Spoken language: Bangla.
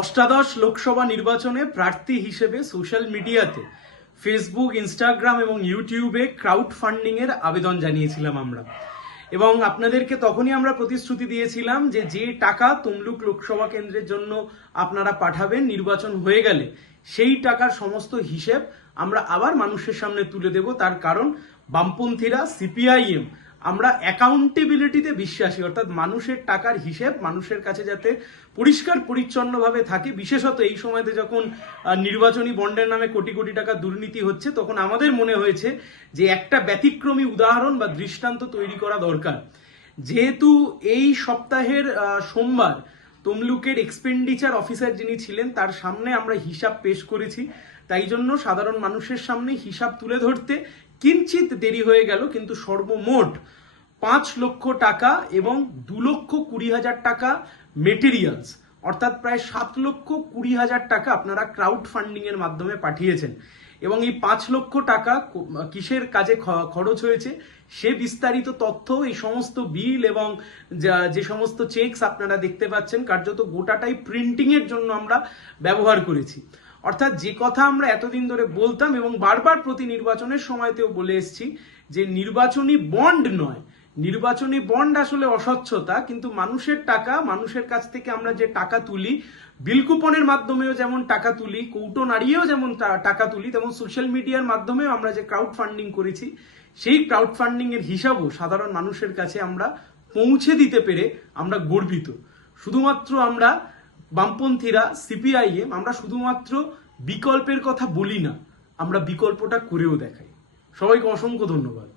অষ্টাদশ লোকসভা নির্বাচনে প্রার্থী হিসেবে সোশ্যাল মিডিয়াতে ফেসবুক, ইনস্টাগ্রাম এবং ইউটিউবে ক্রাউড ফান্ডিং এর আবেদন জানিয়েছিলাম আমরা। এবং আপনাদেরকে তখনই আমরা প্রতিশ্রুতি দিয়েছিলাম যে যে টাকা তমলুক লোকসভা কেন্দ্রের জন্য আপনারা পাঠাবেন, নির্বাচন হয়ে গেলে সেই টাকার সমস্ত হিসেব আমরা আবার মানুষের সামনে তুলে দেব। তার কারণ বামপন্থীরা, সিপিআইএম আমরা অ্যাকাউন্টেবিলিটিতে বিশ্বাসী, অর্থাৎ মানুষের টাকার হিসেব, মানুষের কাছে যাতে পরিষ্কার, পরিচ্ছন্নভাবে থাকে। বিশেষত এই সময়তে যখন নির্বাচনী বন্ডের নামে কোটি কোটি টাকা দুর্নীতি হচ্ছে, তখন আমাদের মনে হয়েছে যে একটা ব্যতিক্রমী উদাহরণ বা দৃষ্টান্ত তৈরি করা দরকার। যেহেতু এই সপ্তাহের সোমবার তমলুকের এক্সপেন্ডিচার অফিসার যিনি ছিলেন, তার সামনে আমরা হিসাব পেশ করেছি। তাই জন্য সাধারণ মানুষের সামনে হিসাব তুলে ধরতে কিঞ্চিত দেরি হয়ে গেল, কিন্তু সর্বমোট পাঁচ লক্ষ টাকা এবং দু লক্ষ কুড়ি হাজার টাকা মেটেরিয়ালস অর্থাৎ প্রায় সাত লক্ষ কুড়ি হাজার টাকা আপনারা ক্রাউড ফান্ডিং এর মাধ্যমে পাঠিয়েছেন। এবং এই পাঁচ লক্ষ টাকা কিসের কাজে খরচ হয়েছে, সে বিস্তারিত তথ্য, এই সমস্ত বিল এবং যা- যে সমস্ত চেকস আপনারা দেখতে পাচ্ছেন, কার্যত গোটাটাই প্রিন্টিং এর জন্য আমরা ব্যবহার করেছি। অর্থাৎ যে কথা আমরা এতদিন ধরে বলতাম এবং বারবার প্রতি নির্বাচনের সময়তেও বলে এসেছি, যে নির্বাচনী বন্ড নয়। নির্বাচনী বন্ড আসলে অস্বচ্ছতা, কিন্তু মানুষের টাকা, মানুষের কাছ থেকে আমরা যে টাকা তুলি, বিল কুপনের মাধ্যমেও যেমন টাকা তুলি, কৌটো নাড়িয়েও যেমন টাকা তুলি, তেমন সোশ্যাল মিডিয়ার মাধ্যমেও আমরা যে ক্রাউড ফান্ডিং করেছি, সেই ক্রাউড ফান্ডিং এর হিসাবও সাধারণ মানুষের কাছে আমরা পৌঁছে দিতে পেরে আমরা গর্বিত। শুধুমাত্র আমরা বামপন্থীরা সিপিআইএম আমরা শুধুমাত্র বিকল্পের কথা বলি না, আমরা বিকল্পটা করেও দেখাই। সবাইকে অসংখ্য ধন্যবাদ।